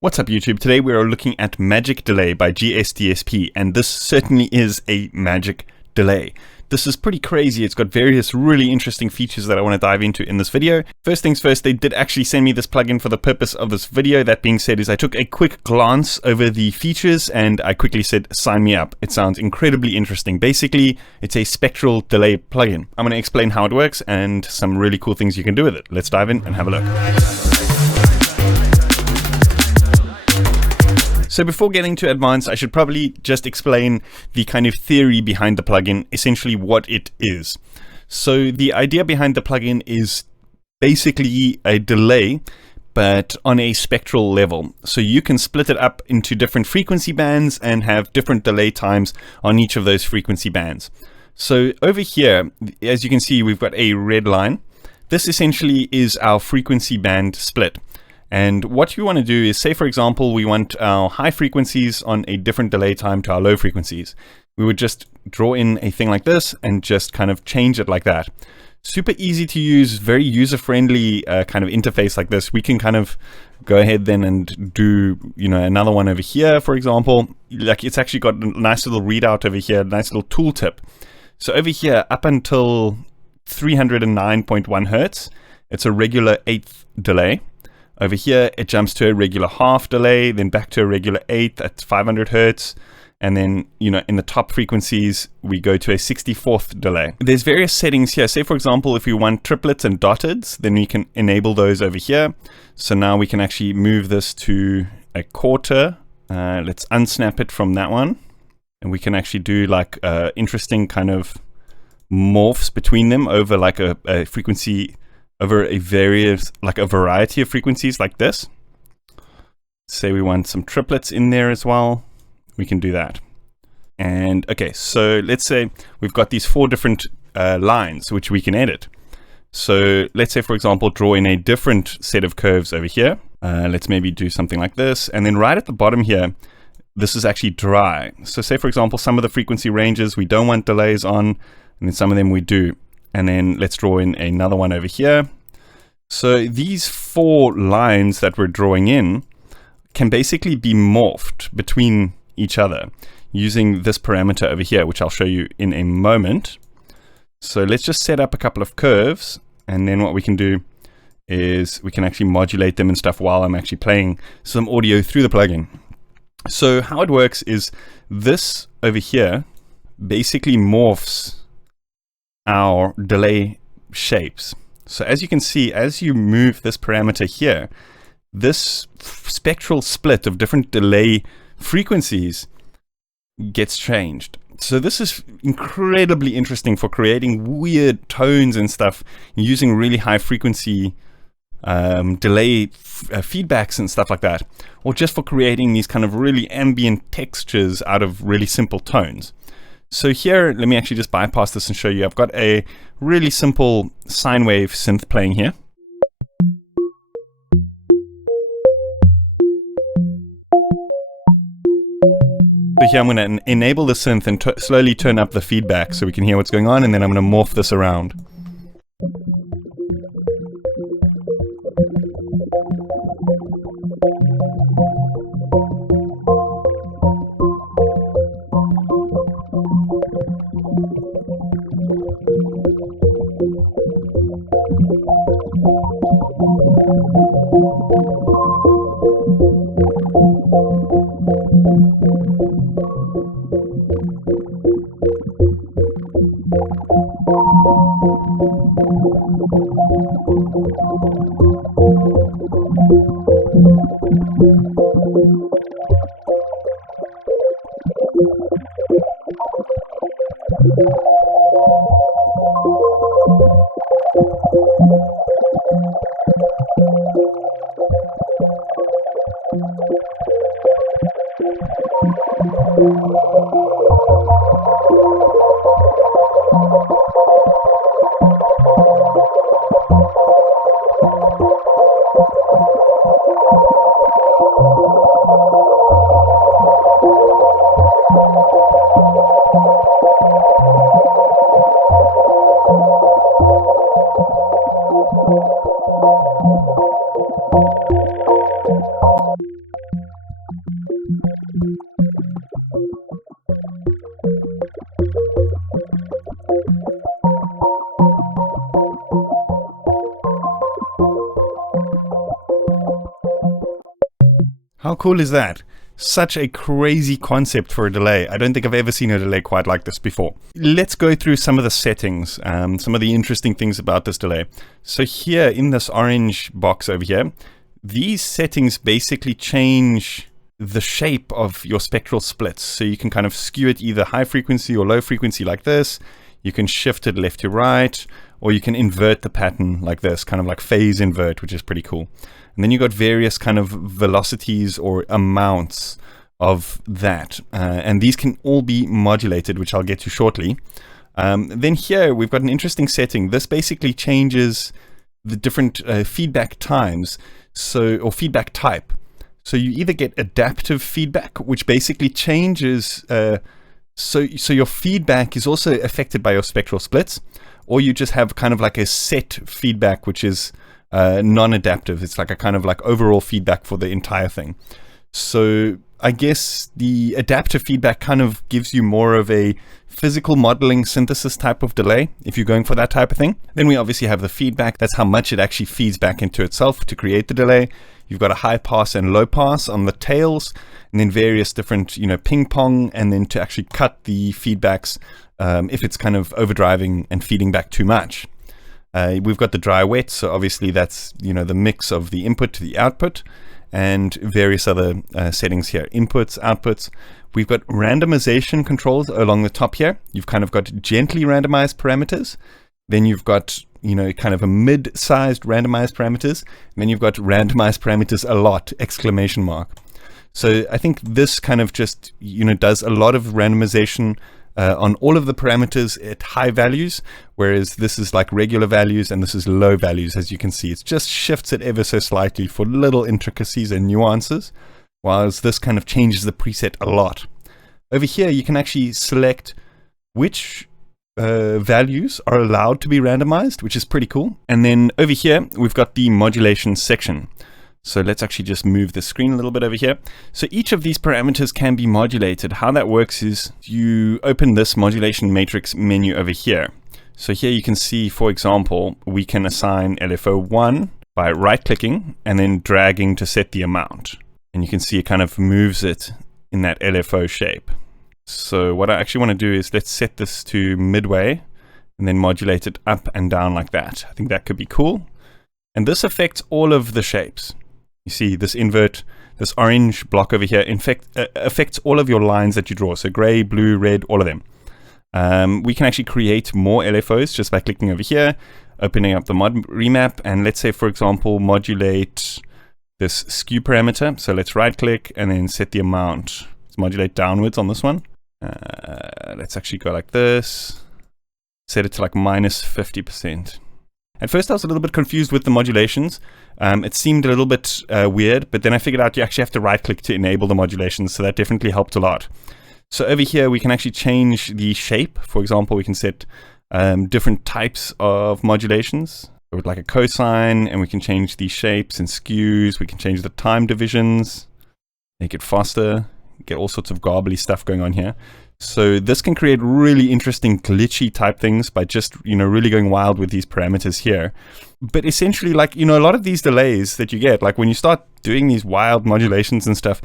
What's up YouTube? Today we are looking at Magic Delay by GSDSP, and this certainly is a magic delay. This is pretty crazy. It's got various really interesting features that I want to dive into in this video. First things first, they did actually send me this plugin for the purpose of this video. That being said, is I took a quick glance over the features and I quickly said, sign me up. It sounds incredibly interesting. Basically, it's a spectral delay plugin. I'm going to explain how it works and some really cool things you can do with it. Let's dive in and have a look. So before getting to advanced, I should probably just explain the kind of theory behind the plugin, essentially what it is. So the idea behind the plugin is basically a delay, but on a spectral level. So you can split it up into different frequency bands and have different delay times on each of those frequency bands. So over here, as you can see, we've got a red line. This essentially is our frequency band split. And what you want to do is, say for example, we want our high frequencies on a different delay time to our low frequencies. We would just draw in a thing like this and just kind of change it like that. Super easy to use, very user-friendly kind of interface like this. We can kind of go ahead then and do, another one over here, for example. Like, it's actually got a nice little readout over here, nice little tooltip. So over here, up until 309.1 hertz, it's a regular eighth delay. Over here, it jumps to a regular half delay, then back to a regular eighth at 500 hertz. And then, in the top frequencies, we go to a 64th delay. There's various settings here. Say, for example, if we want triplets and dotteds, then we can enable those over here. So now we can actually move this to a quarter. Let's unsnap it from that one. And we can actually do like interesting kind of morphs between them over like a frequency, over a variety of frequencies like this. Say we want some triplets in there as well, we can do that. And okay, so let's say we've got these four different lines which we can edit. So let's say, for example, draw in a different set of curves over here. Let's maybe do something like this, and then right at the bottom here, this is actually dry. So say, for example, some of the frequency ranges we don't want delays on, and then some of them we do. And then let's draw in another one over here. So these four lines that we're drawing in can basically be morphed between each other using this parameter over here, which I'll show you in a moment. So let's just set up a couple of curves, and then what we can do is we can actually modulate them and stuff while I'm actually playing some audio through the plugin. So how it works is this over here basically morphs our delay shapes. So as you can see, as you move this parameter here, this spectral split of different delay frequencies gets changed. So this is incredibly interesting for creating weird tones and stuff using really high frequency delay feedbacks and stuff like that, or just for creating these kind of really ambient textures out of really simple tones. So here, let me actually just bypass this and show you. I've got a really simple sine wave synth playing here. So here I'm going to enable the synth and slowly turn up the feedback so we can hear what's going on, and then I'm going to morph this around. How cool is that? Such a crazy concept for a delay. I don't think I've ever seen a delay quite like this before. Let's go through some of the settings, some of the interesting things about this delay. So here in this orange box over here, these settings basically change the shape of your spectral splits. So you can kind of skew it either high frequency or low frequency like this. You can shift it left to right, or you can invert the pattern like this, kind of like phase invert, which is pretty cool. And then you got various kind of velocities or amounts of that. And these can all be modulated, which I'll get to shortly. Then here we've got an interesting setting. This basically changes the different feedback times, or feedback type. So you either get adaptive feedback, which basically changes, so your feedback is also affected by your spectral splits, or you just have kind of like a set feedback, which is non-adaptive. It's like a kind of like overall feedback for the entire thing. So I guess the adaptive feedback kind of gives you more of a physical modeling synthesis type of delay, if you're going for that type of thing. Then we obviously have the feedback. That's how much it actually feeds back into itself to create the delay. You've got a high pass and low pass on the tails, and then various different, ping pong, and then to actually cut the feedbacks if it's kind of overdriving and feeding back too much. We've got the dry wet, so obviously that's, the mix of the input to the output, and various other settings here, inputs, outputs. We've got randomization controls along the top here. You've kind of got gently randomized parameters. Then you've got, kind of a mid-sized randomized parameters. And then you've got randomized parameters a lot, exclamation mark. So I think this kind of just, does a lot of randomization on all of the parameters at high values, whereas this is like regular values and this is low values, as you can see. It just shifts it ever so slightly for little intricacies and nuances, whilst this kind of changes the preset a lot. Over here, you can actually select which values are allowed to be randomized, which is pretty cool. And then over here, we've got the modulation section. So let's actually just move the screen a little bit over here. So each of these parameters can be modulated. How that works is you open this modulation matrix menu over here. So here you can see, for example, we can assign LFO1 by right-clicking and then dragging to set the amount. And you can see it kind of moves it in that LFO shape. So what I actually want to do is let's set this to midway and then modulate it up and down like that. I think that could be cool. And this affects all of the shapes. You see this invert, this orange block over here, in fact, affects all of your lines that you draw. So gray, blue, red, all of them. We can actually create more LFOs just by clicking over here, opening up the mod remap, and let's say, for example, modulate this skew parameter. So let's right click and then set the amount. Let's modulate downwards on this one. Let's actually go like this. Set it to like minus 50%. At first I was a little bit confused with the modulations. It seemed a little bit weird, but then I figured out you actually have to right click to enable the modulations, so that definitely helped a lot. So over here we can actually change the shape. For example, we can set different types of modulations with like a cosine, and we can change the shapes and skews. We can change the time divisions, make it faster, get all sorts of garbly stuff going on here. So this can create really interesting glitchy type things by just, really going wild with these parameters here. But essentially, like, a lot of these delays that you get, like when you start doing these wild modulations and stuff,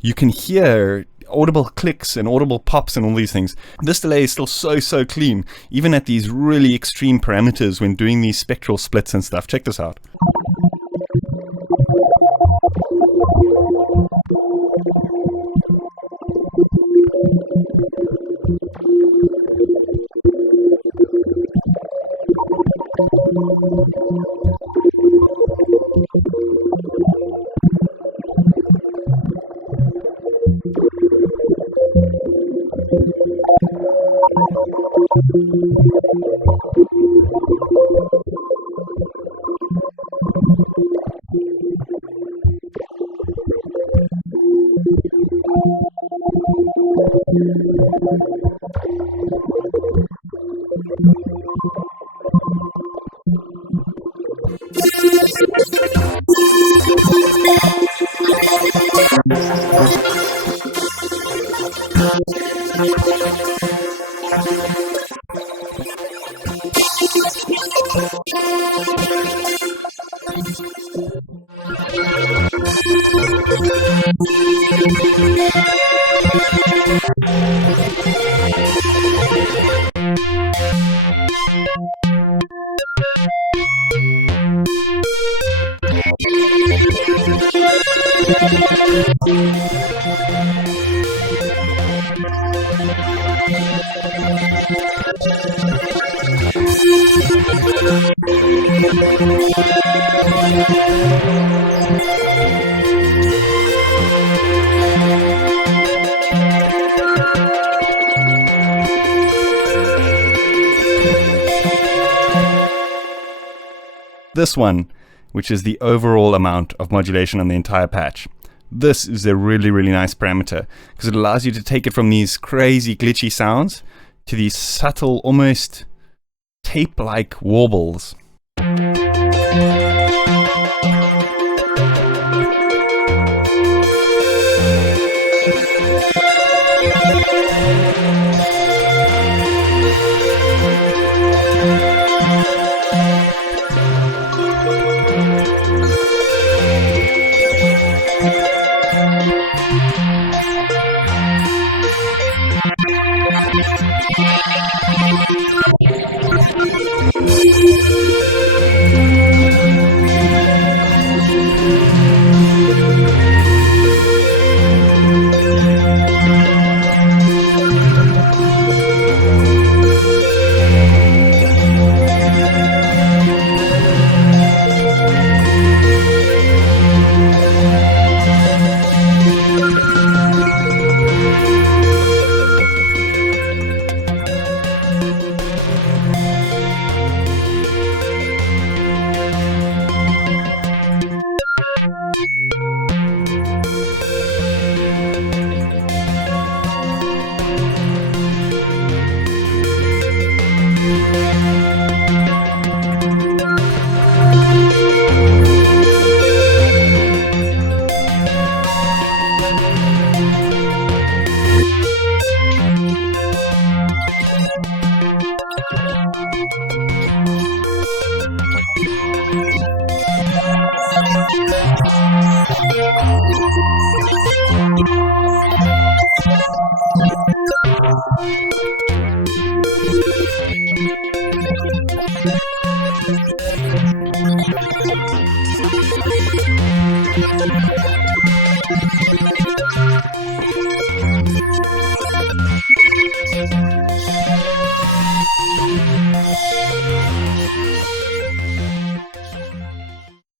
you can hear audible clicks and audible pops and all these things. This delay is still so clean, even at these really extreme parameters when doing these spectral splits and stuff. Check this out. This one, which is the overall amount of modulation on the entire patch. This is a really, really nice parameter because it allows you to take it from these crazy glitchy sounds to these subtle, almost tape-like warbles.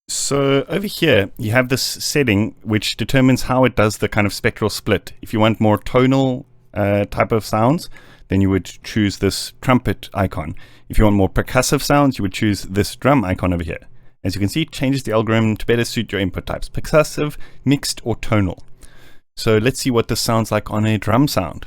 So over here, you have this setting which determines how it does the kind of spectral split. If you want more tonal type of sounds, then you would choose this trumpet icon. If you want more percussive sounds, you would choose this drum icon over here. As you can see, it changes the algorithm to better suit your input types, percussive, mixed, or tonal. So let's see what this sounds like on a drum sound.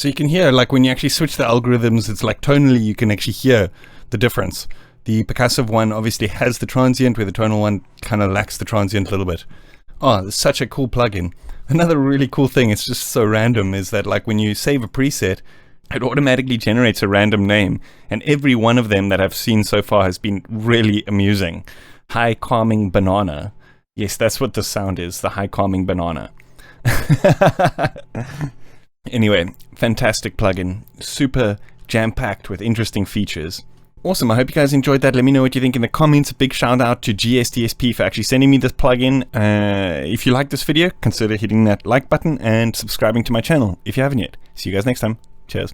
So you can hear, like, when you actually switch the algorithms, it's like tonally you can actually hear the difference. The percussive one obviously has the transient, where the tonal one kind of lacks the transient a little bit. Oh, it's such a cool plugin. Another really cool thing, it's just so random, is that like when you save a preset, it automatically generates a random name. And every one of them that I've seen so far has been really amusing. High calming banana. Yes, that's what the sound is, the high calming banana. Anyway, fantastic plugin. Super jam-packed with interesting features. Awesome, I hope you guys enjoyed that. Let me know what you think in the comments. A big shout out to GSDSP for actually sending me this plugin. If you like this video, consider hitting that like button and subscribing to my channel if you haven't yet. See you guys next time. Cheers.